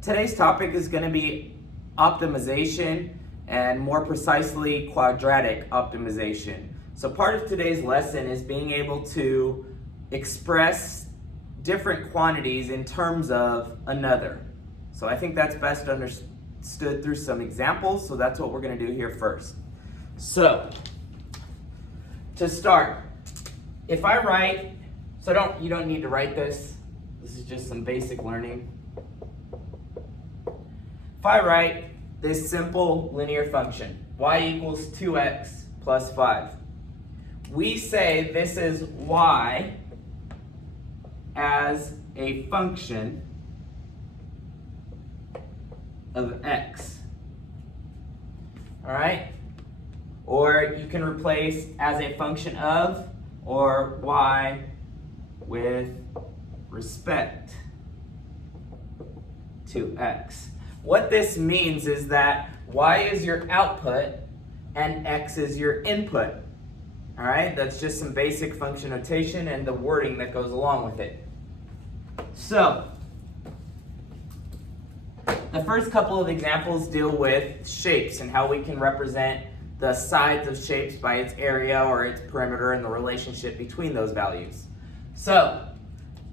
Today's topic is going to be optimization, and more precisely quadratic optimization. So part of today's lesson is being able to express different quantities in terms of another. So I think that's best understood through some examples, so that's what we're going to do here first. So to start, if I write, you don't need to write this. This is just some basic learning. If I write this simple linear function, y equals 2x plus 5, we say this is y as a function of x. All right? Or you can replace as a function of or y with respect to x. What this means is that y is your output and x is your input. All right, that's just some basic function notation and the wording that goes along with it. So, the first couple of examples deal with shapes and how we can represent the sides of shapes by its area or its perimeter and the relationship between those values. So,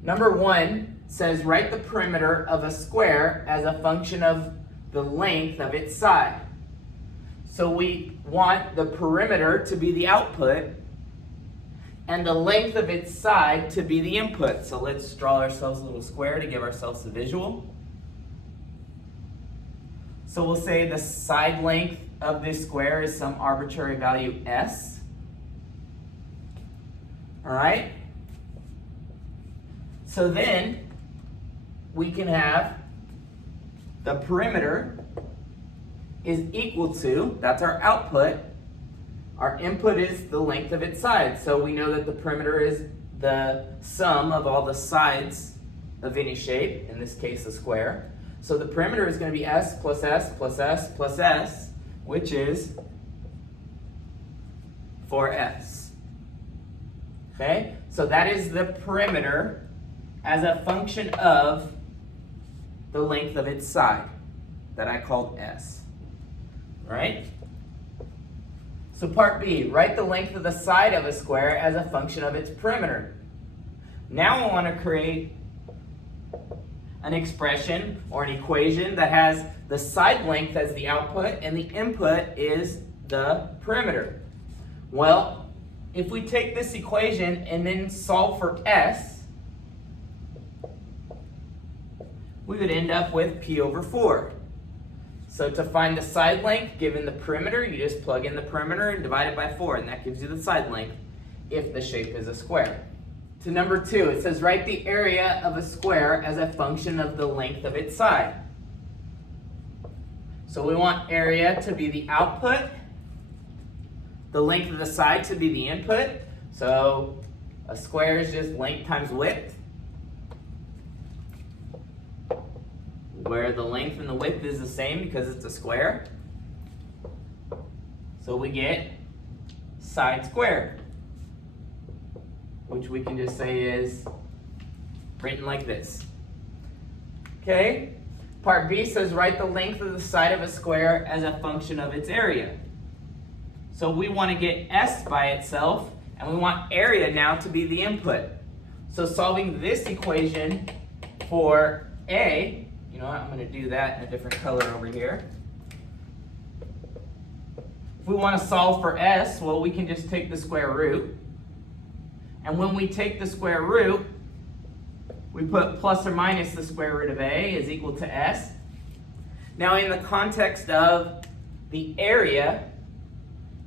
number one says write the perimeter of a square as a function of the length of its side. So we want the perimeter to be the output and the length of its side to be the input. So let's draw ourselves a little square to give ourselves a visual. So we'll say the side length of this square is some arbitrary value s. All right? So then we can have the perimeter is equal to, that's our output, our input is the length of its side. So we know that the perimeter is the sum of all the sides of any shape, in this case a square. So the perimeter is going to be s plus s plus s plus s, which is 4s. Okay? So that is the perimeter as a function of the length of its side that I called s. Right? So part B, write the length of the side of a square as a function of its perimeter. Now I want to create an expression or an equation that has the side length as the output and the input is the perimeter. Well, if we take this equation and then solve for s, we would end up with p over 4. So to find the side length given the perimeter, you just plug in the perimeter and divide it by 4, and that gives you the side length if the shape is a square. To number 2, it says write the area of a square as a function of the length of its side. So we want area to be the output, the length of the side to be the input. So a square is just length times width, where the length and the width is the same because it's a square. So we get side squared, which we can just say is written like this. Okay? Part B says write the length of the side of a square as a function of its area. So we want to get s by itself, and we want area now to be the input. So solving this equation for A, you know what, I'm going to do that in a different color over here. If we want to solve for s, well, we can just take the square root. And when we take the square root, we put plus or minus the square root of a is equal to s. Now in the context of the area,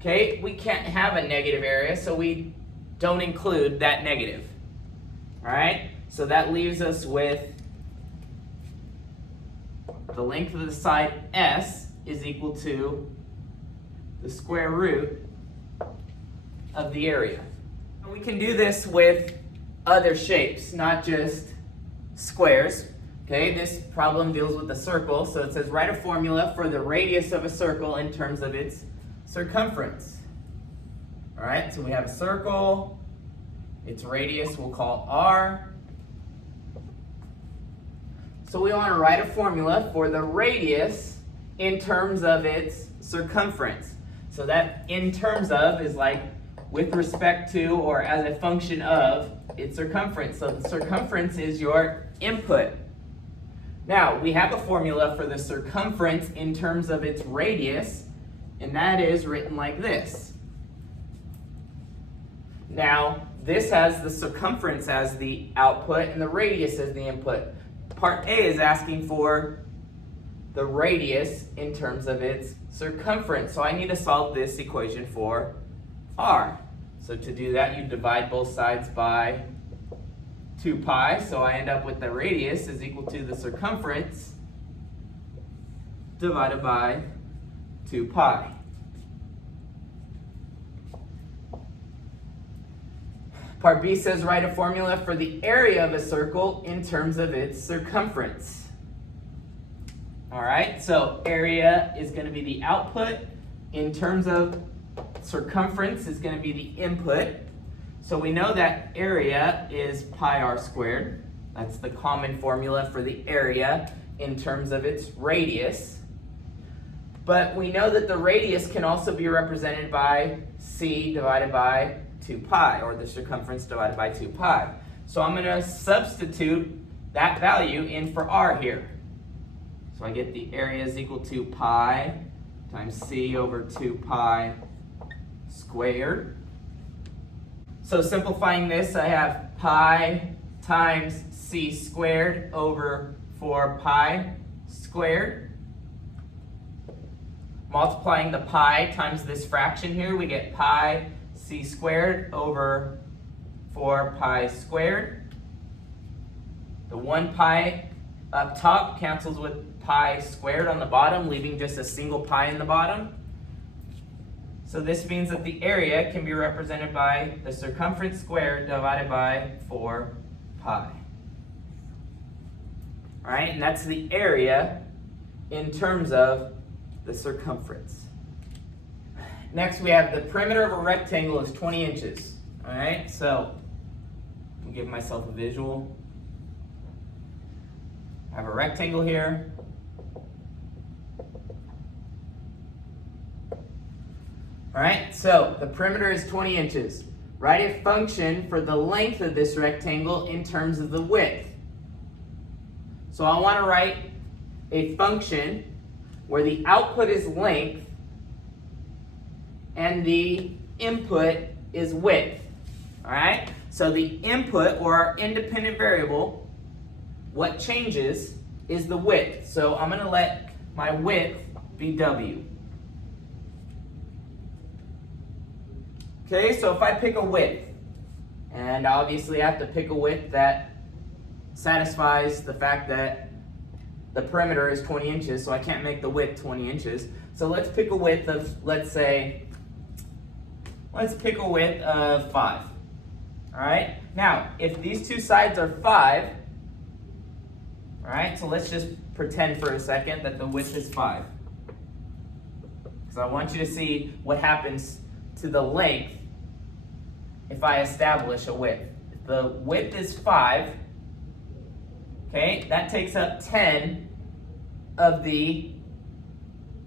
okay, we can't have a negative area, so we don't include that negative. All right? So that leaves us with the length of the side s is equal to the square root of the area. We can do this with other shapes, not just squares. Okay, this problem deals with a circle, so it says write a formula for the radius of a circle in terms of its circumference. All right, so we have a circle, its radius we'll call r. So we want to write a formula for the radius in terms of its circumference. So that in terms of is like with respect to or as a function of its circumference. So the circumference is your input. Now, we have a formula for the circumference in terms of its radius, and that is written like this. Now, this has the circumference as the output and the radius as the input. Part A is asking for the radius in terms of its circumference. So I need to solve this equation for r. So to do that, you divide both sides by 2 pi. So I end up with the radius is equal to the circumference divided by 2 pi. Part B says write a formula for the area of a circle in terms of its circumference. All right, so area is going to be the output. In terms of circumference is going to be the input. So we know that area is pi r squared. That's the common formula for the area in terms of its radius. But we know that the radius can also be represented by c divided by 2 pi, or the circumference divided by 2 pi. So I'm going to substitute that value in for r here. So I get the area is equal to pi times c over 2 pi squared. So simplifying this, I have pi times c squared over 4 pi squared. Multiplying the pi times this fraction here, we get pi c squared over 4 pi squared. The 1 pi up top cancels with pi squared on the bottom, leaving just a single pi in the bottom. So this means that the area can be represented by the circumference squared divided by 4 pi. All right, and that's the area in terms of the circumference. Next, we have the perimeter of a rectangle is 20 inches. All right, so I'll give myself a visual. I have a rectangle here. All right, so the perimeter is 20 inches. Write a function for the length of this rectangle in terms of the width. So I want to write a function where the output is length and the input is width. All right, so the input, or our independent variable, what changes is the width. So I'm going to let my width be w. Okay, so if I pick a width, and obviously I have to pick a width that satisfies the fact that the perimeter is 20 inches, so I can't make the width 20 inches. So let's pick a width of, let's pick a width of 5. All right, now if these two sides are 5, all right, so let's just pretend for a second that the width is 5. Because I want you to see what happens to the length if I establish a width. If the width is 5, okay, that takes up 10 of the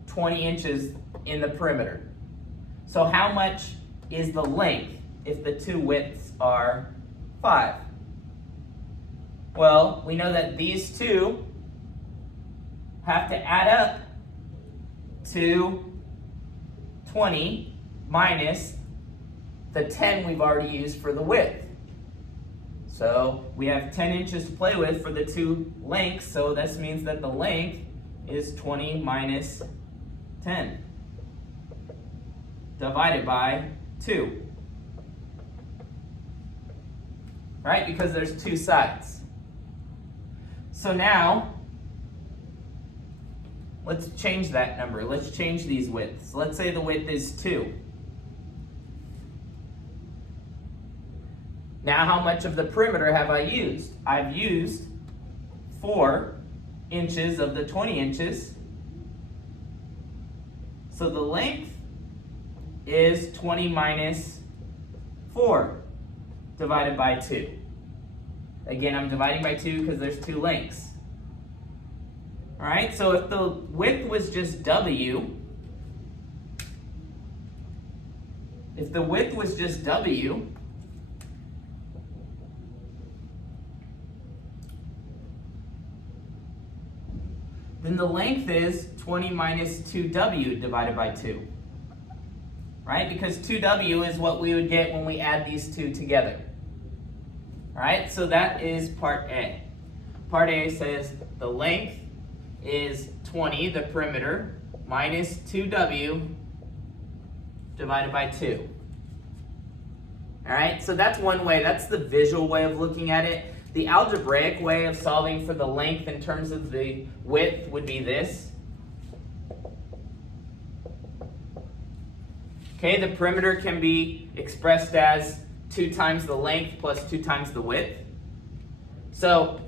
20 inches in the perimeter. So how much is the length if the two widths are 5? Well, we know that these two have to add up to 20 minus the 10 we've already used for the width. So we have 10 inches to play with for the two lengths, so this means that the length is 20 minus 10 divided by 2. Right? Because there's two sides. So now, let's change that number. Let's change these widths. Let's say the width is 2. Now how much of the perimeter have I used? I've used 4 inches of the 20 inches. So the length is 20 minus 4 divided by 2. Again, I'm dividing by 2 because there's two lengths. All right, so if the width was just W, then the length is 20 minus 2W divided by 2. Right? Because 2W is what we would get when we add these two together. All right, so that is part A. Part A says the length is 20, the perimeter, minus 2W divided by 2. All right, so that's one way. That's the visual way of looking at it. The algebraic way of solving for the length in terms of the width would be this. Okay, the perimeter can be expressed as 2 times the length plus 2 times the width. So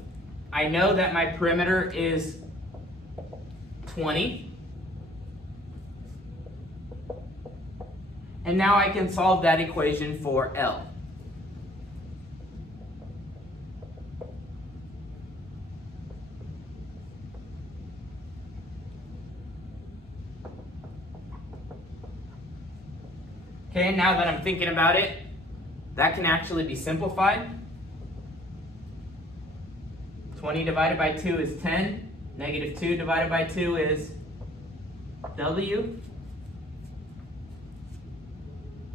I know that my perimeter is 20. And now I can solve that equation for L. Okay, now that I'm thinking about it, that can actually be simplified. 20 divided by 2 is 10. Negative 2 divided by 2 is W.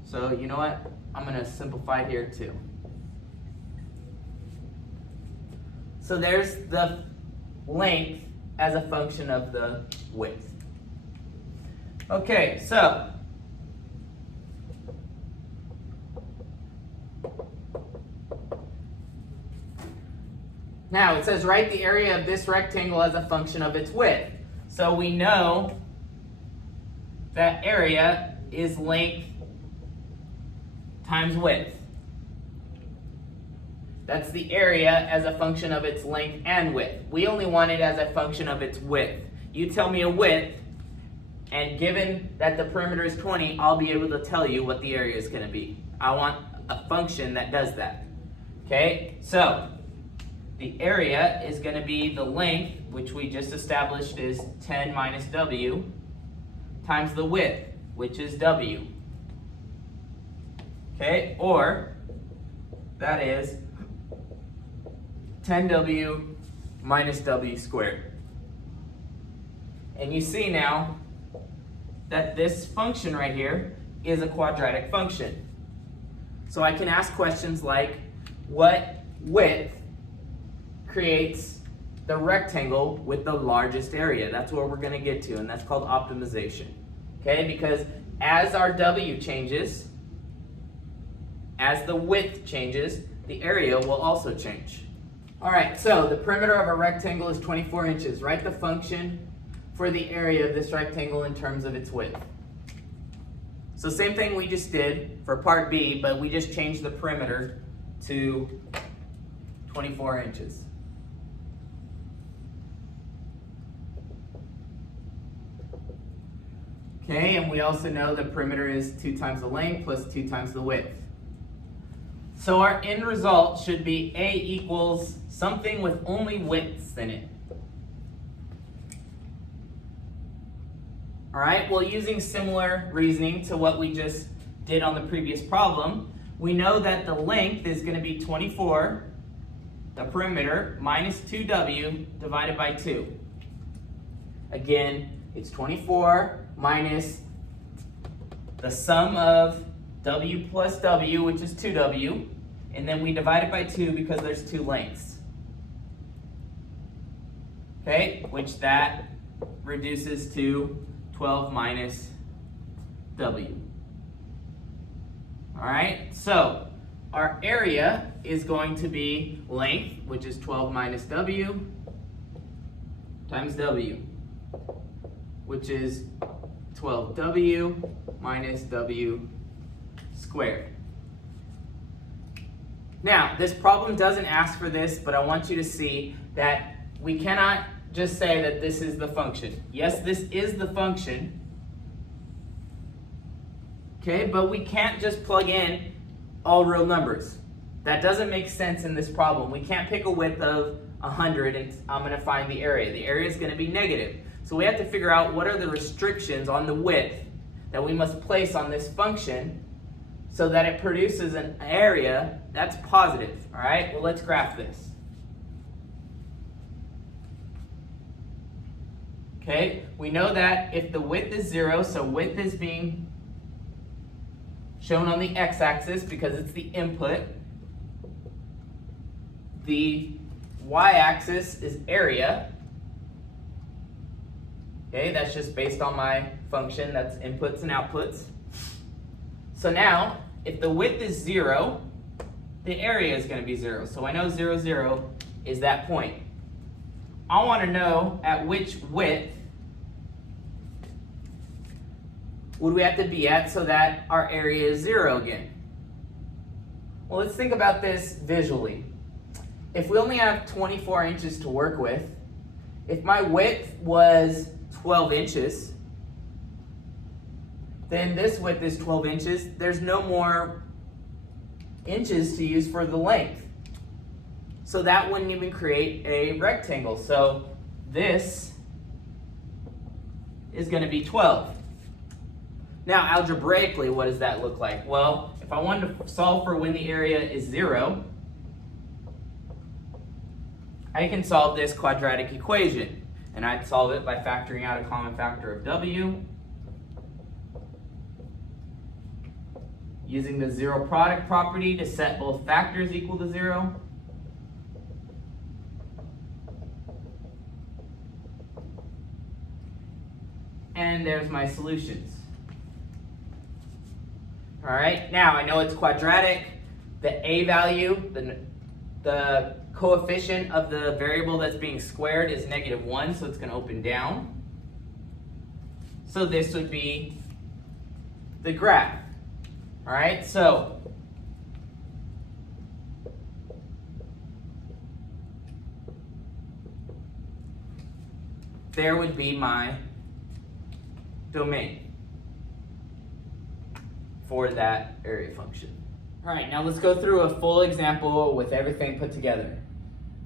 So you know what? I'm going to simplify here too. So there's the length as a function of the width. Okay, so now it says write the area of this rectangle as a function of its width. So we know that area is length times width. That's the area as a function of its length and width. We only want it as a function of its width. You tell me a width, and given that the perimeter is 20, I'll be able to tell you what the area is going to be. I want a function that does that. Okay, so the area is going to be the length, which we just established is 10 minus W, times the width, which is W. Okay, or that is 10W minus W squared. And you see now that this function right here is a quadratic function. So I can ask questions like, what width creates the rectangle with the largest area? That's what we're going to get to, and that's called optimization. Okay, because as our W changes, as the width changes, the area will also change. All right, so the perimeter of a rectangle is 24 inches. Write the function for the area of this rectangle in terms of its width. So same thing we just did for part B, but we just changed the perimeter to 24 inches. Okay, and we also know the perimeter is 2 times the length plus 2 times the width. So our end result should be A equals something with only widths in it. All right, well, using similar reasoning to what we just did on the previous problem, we know that the length is going to be 24, the perimeter, minus 2W divided by 2. Again, it's 24 minus the sum of W plus W, which is 2W, and then we divide it by 2 because there's 2 lengths. Okay, which that reduces to 12 minus W. All right, so our area is going to be length, which is 12 minus W, times W, which is 12W minus W squared. Now, this problem doesn't ask for this, but I want you to see that we cannot just say that this is the function. Yes, this is the function, okay, but we can't just plug in all real numbers. That doesn't make sense in this problem. We can't pick a width of 100, and I'm going to find the area. The area is going to be negative. So we have to figure out what are the restrictions on the width that we must place on this function so that it produces an area that's positive. All right, well, let's graph this. Okay, we know that if the width is 0, so width is being shown on the x-axis because it's the input. The y-axis is area. Okay, that's just based on my function, that's inputs and outputs. So now, if the width is 0, the area is going to be 0. So I know 0, 0 is that point. I want to know at which width would we have to be at so that our area is 0 again. Well, let's think about this visually. If we only have 24 inches to work with, if my width was 12 inches, then this width is 12 inches. There's no more inches to use for the length. So that wouldn't even create a rectangle. So this is going to be 12. Now, algebraically, what does that look like? Well, if I wanted to solve for when the area is 0, I can solve this quadratic equation. And I'd solve it by factoring out a common factor of w, using the zero product property to set both factors equal to 0. And there's my solutions. All right, now I know it's quadratic. The a value, the coefficient of the variable that's being squared is -1, so it's going to open down. So this would be the graph. All right, so there would be my domain for that area function. All right, now let's go through a full example with everything put together.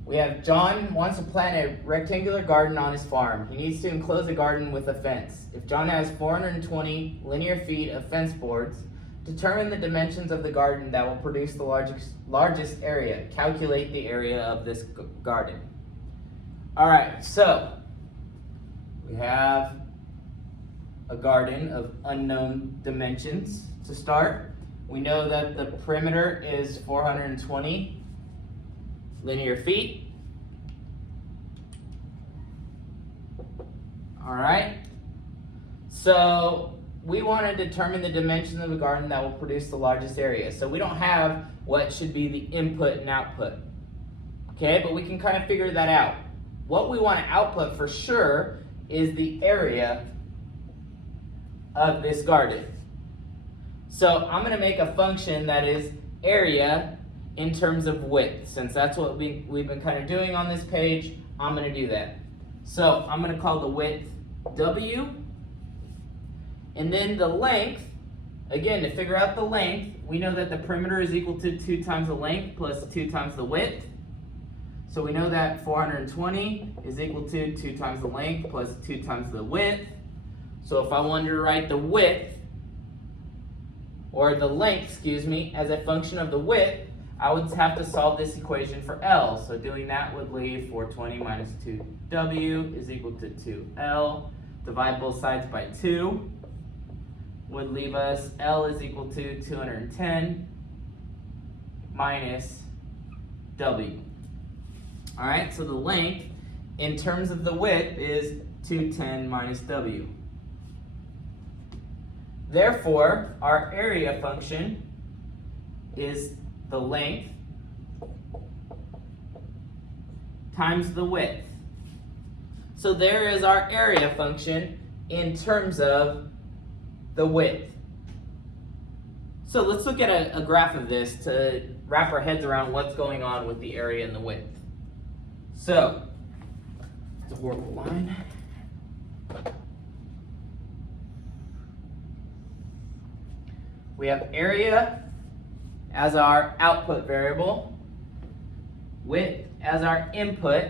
We have John wants to plant a rectangular garden on his farm. He needs to enclose the garden with a fence. If John has 420 linear feet of fence boards, determine the dimensions of the garden that will produce the largest area. Calculate the area of this garden. All right, so we have a garden of unknown dimensions to start. We know that the perimeter is 420 linear feet. All right. So we want to determine the dimensions of the garden that will produce the largest area. So we don't have what should be the input and output. Okay, but we can kind of figure that out. What we want to output for sure is the area of this garden. So I'm going to make a function that is area in terms of width. Since that's what we've been kind of doing on this page, I'm going to do that. So I'm going to call the width W. And then the length, again, to figure out the length, we know that the perimeter is equal to 2 times the length plus 2 times the width. So we know that 420 is equal to 2 times the length plus 2 times the width. So if I wanted to write the width, or the length, excuse me, as a function of the width, I would have to solve this equation for L. So doing that would leave 420 minus 2W is equal to 2L. Divide both sides by 2 would leave us L is equal to 210 minus W. All right, so the length in terms of the width is 210 minus W. Therefore, our area function is the length times the width. So there is our area function in terms of the width. So let's look at a graph of this to wrap our heads around what's going on with the area and the width. So, it's a horizontal line. We have area as our output variable, width as our input.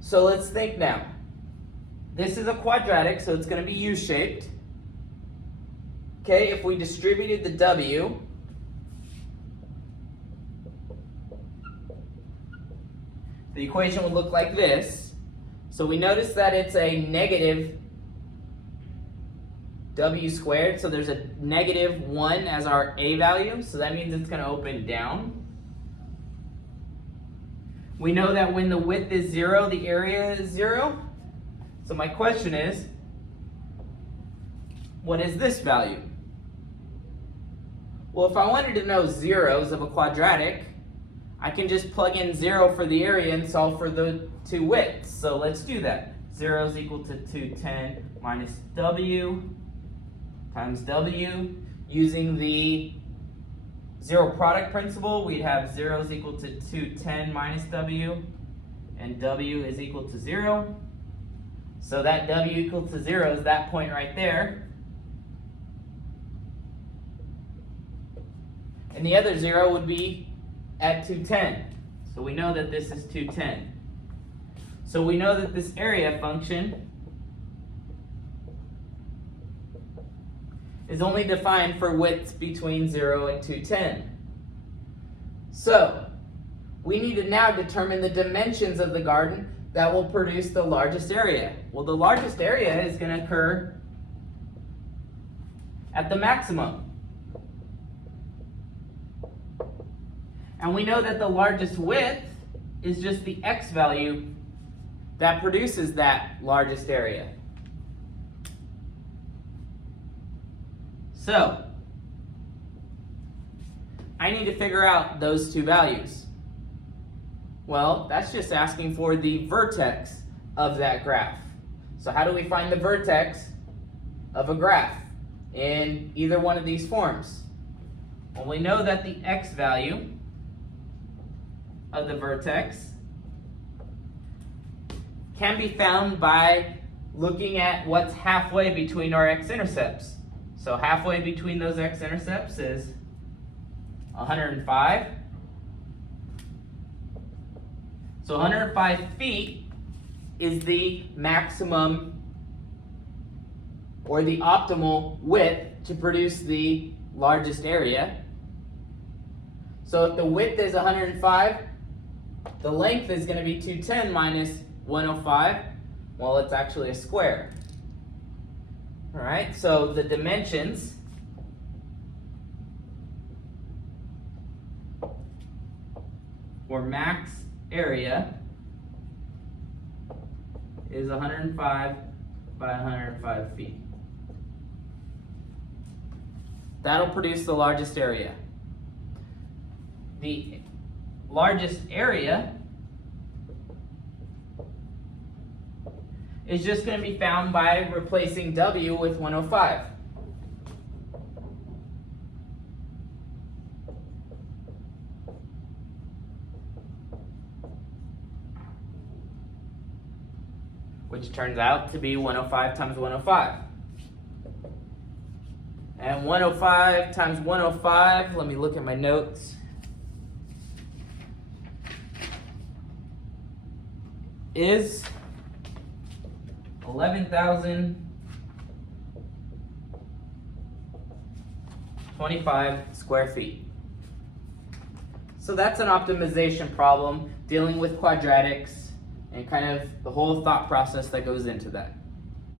So let's think now. This is a quadratic, so it's going to be U-shaped. Okay, if we distributed the W, the equation would look like this. So we notice that it's a negative W squared, so there's a negative 1 as our A value, so that means it's going to open down. We know that when the width is 0, the area is 0. So my question is, what is this value? Well, if I wanted to know zeros of a quadratic, I can just plug in 0 for the area and solve for the two widths. So let's do that. 0 is equal to 210 minus W times W. Using the zero product principle, we'd have 0 is equal to 210 minus W, and W is equal to 0. So that W equal to 0 is that point right there. And the other 0 would be at 210. So we know that this is 210. So we know that this area function is only defined for widths between 0 and 210. So we need to now determine the dimensions of the garden that will produce the largest area. Well, the largest area is going to occur at the maximum. And we know that the largest width is just the x value that produces that largest area. So, I need to figure out those two values. Well, that's just asking for the vertex of that graph. So how do we find the vertex of a graph in either one of these forms? Well, we know that the x value of the vertex can be found by looking at what's halfway between our x-intercepts. So halfway between those x-intercepts is 105. So 105 feet is the maximum or the optimal width to produce the largest area. So if the width is 105, the length is going to be 210 minus 105. Well, it's actually a square. All right, so the dimensions for max area is 105 by 105 feet. That'll produce the largest area. The largest area is just going to be found by replacing W with 105. Which turns out to be 105 times 105. And 105 times 105, let me look at my notes, is 11,025 square feet. So that's an optimization problem dealing with quadratics and kind of the whole thought process that goes into that.